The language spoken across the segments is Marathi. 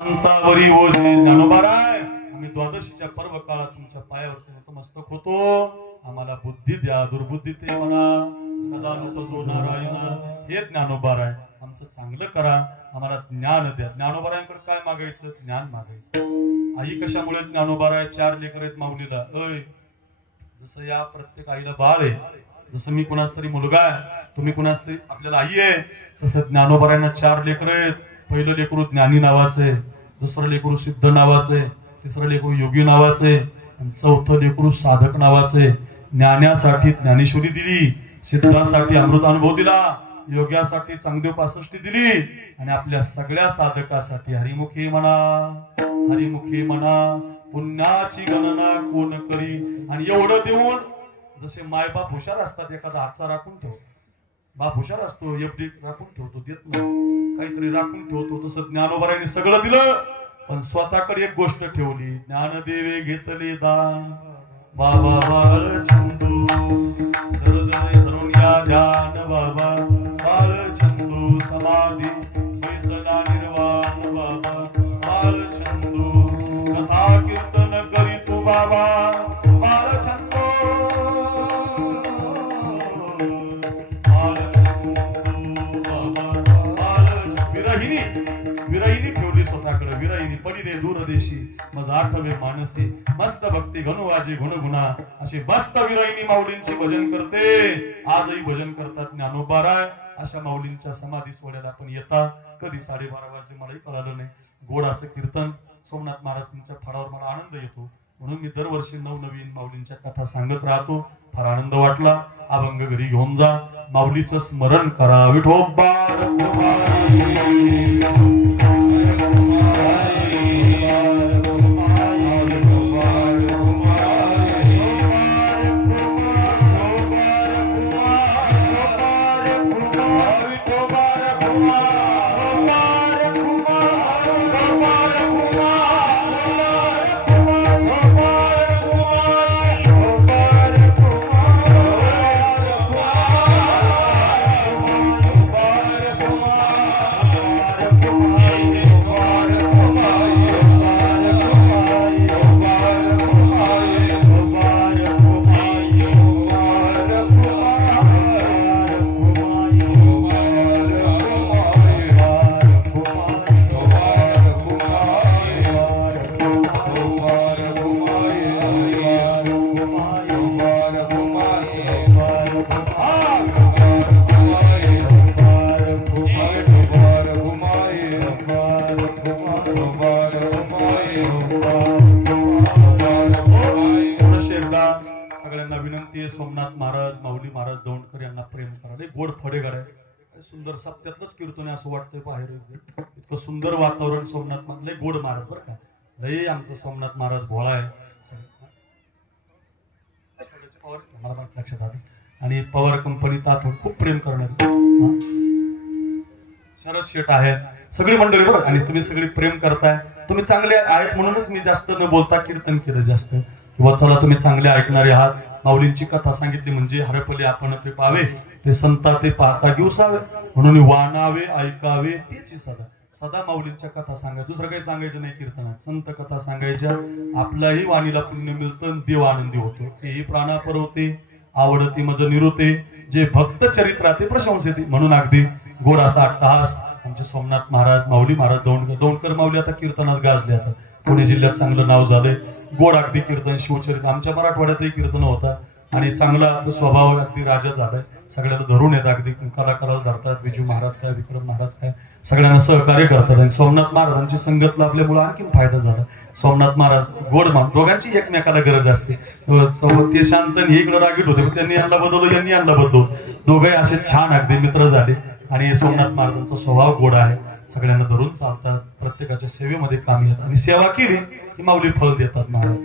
अंतावरी ओझे ज्ञानोबाराय, आम्ही द्वादशीच्या पर्व काळात तुमच्या पायावरती नतमस्तक होतो. आम्हाला बुद्धी द्या, दुर्बुद्धी ते म्हणा. कदा नको नारायण हे ज्ञानोबाराय, आमचं चांगलं करा, आम्हाला ज्ञान द्या. ज्ञानोबारायांकडे काय मागायचं? ज्ञान मागायचं. आई कशामुळे ज्ञानोबाराय? 4 लेकर आहेत माऊलीला. जसं या प्रत्येक आईला बाळ आहे, जसं मी कुणाच तरी मुलगा आहे, तुम्ही कुणाच तरी आपल्याला आई आहे, तसं ज्ञानोबारायांना 4 लेकर आहेत. पहिलं लेकरू ज्ञानी नावाचं, दुसरं लेकरू सिद्ध नावाचं, तिसरं लेकरू योगी नावाचं, चौथं लेकरू साधक नावाचं. ज्ञानासाठी ज्ञानेश्वरी दिली, सिद्धासाठी अमृत अनुभव दिला, योग्यासाठी चांगदेव 65 दिली, आणि आपल्या सगळ्या साधकासाठी हरिमुखी म्हणा, हरिमुखी म्हणा, पुण्याची गणना कोण करी. आणि एवढं देऊन, जसे मायबाप हुशार असतात, एखादा हातचा राखून ठेवतो, बाप हुशार असतो, एफडी राखून ठेवतो, देत नाही, काहीतरी राखून ठेवतो, तसं ज्ञानोबारायांनी सगळं दिलं, पण स्वतःकडे एक गोष्ट ठेवली. ज्ञानदेवे घेतले दान, बाबा बाळ छंदू धरून या ध्यान, बाबा बाळ छंदू समाधी बैसला निर्वाण, बाबा बाळ छंदू कथा कीर्तन करी तू, बाबा बाळ छंदू विरहिणी ठेवली स्वतःकडे. विरहिणी पडिले दूरदेशी, मज आठवे मानसी, मस्त भक्ती घनुवाजी गुणगुणा. अशी मस्त विरहिणी माऊलींची भजन करते, आजही भजन करतात ज्ञानोबाराय. अशा माऊलींच्या समाधी सोहळ्याला आपण येता. कधी 12:30 वाजले मलाही कळालं नाही. गोड असं कीर्तन सोमनाथ महाराजांच्या फळावर मला आनंद येतो, म्हणून मी दरवर्षी नवनवीन माऊलींच्या कथा सांगत राहतो. फार आनंद वाटला. अभंग घरी घेऊन जा, माऊलीचं स्मरण करा. विठोबा सगळ्यांना विनंती आहे, सोमनाथ महाराज, माऊली महाराज दौंडकर यांना प्रेम करा. गोड फडे गाड्या, सुंदर सत्यातलंच कीर्तन असं वाटतंय बाहेर. इतकं सुंदर वातावरण सोमनाथ महाराज, लय गोड महाराज बरं का. लय आमचं सोमनाथ महाराज भोळा आहे. मला लक्षात आलं. आणि पवार कंपनी तातोड खूप प्रेम करणार. शरद शेठ आहेत, सगळी मंडळी बरं. आणि तुम्ही सगळी प्रेम करताय, तुम्ही चांगले आहेत म्हणूनच मी जास्त न बोलता कीर्तन केलं जास्त. किंवा चला तुम्ही चांगले ऐकणारे आहात. माऊलींची कथा सांगितली म्हणजे हरपले आपण ते पावे, ते संता ते पाहता दिवसावे, म्हणून वाणावे ऐकावे तेची सदा. सदा माऊलींच्या कथा सांगा, दुसरं काही सांगायचं नाही कीर्तनात. संत कथा सांगायच्या, आपल्याही वाणीला पुण्य मिळतं, देव आनंदी होतो. तेही प्राणापर होते, आवडते मज निरुते, जे भक्त चरित्राते प्रशंसेते. म्हणून अगदी गोड असा अट्टहास आमचे सोमनाथ महाराज, माऊली महाराज दौंडकर माऊली आता कीर्तनात गाजले. आता पुणे जिल्ह्यात चांगलं नाव झालंय. गोड अगदी कीर्तन, शिवचरित आमच्या मराठवाड्यातही कीर्तन होता. आणि चांगला स्वभाव अगदी राजा झालाय. सगळ्याला धरून येतात, अगदी कलाकाराला धरतात. बिजू महाराज काय, विक्रम महाराज काय, सगळ्यांना सहकार्य करतात. आणि सोमनाथ महाराजांची संगत लाभल्यामुळे आणखी फायदा झाला. सोमनाथ महाराज गोड मान, दोघांची एकमेकाला गरज असते. ते शांत हे इकडे रागीट होते, त्यांनी यांना बदललो, यांनी यांना बदललो. दोघे असे छान अगदी मित्र झाले. आणि सोमनाथ महाराजांचा स्वभाव गोड आहे, सगळ्यांना धरून चालतात, प्रत्येकाच्या सेवेमध्ये कामी येतात. आणि सेवा केली की माऊली फळ देतात महाराज.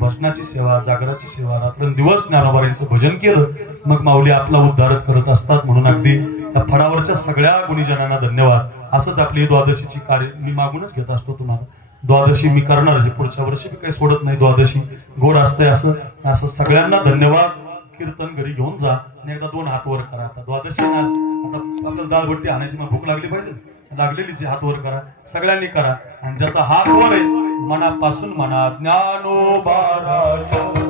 भजनाची सेवा, जागराची सेवा, रात्रंदिवस ज्ञानोबारांचं भजन केलं मग माऊली आपला उद्धारच करत असतात. म्हणून अगदी या फळावरच्या सगळ्या गुणीजनांना धन्यवाद. असंच आपली द्वादशीची कार्य मी मागूनच घेत असतो तुम्हाला. द्वादशी मी करणार, पुढच्या वर्षी मी काही सोडत नाही. द्वादशी गोड असते. असं असं सगळ्यांना धन्यवाद. कीर्तन घरी घेऊन जा आणि एकदा 2 हात वर करा. आता द्वादशी आज आता आपल्याला दाल भट्टी आणायची, मग भूक लागली पाहिजे. लागलेलीचे हात वर करा, सगळ्यांनी करा. आणि ज्याचा हात वर आहे मनापासून म्हणा ज्ञानोबा राजो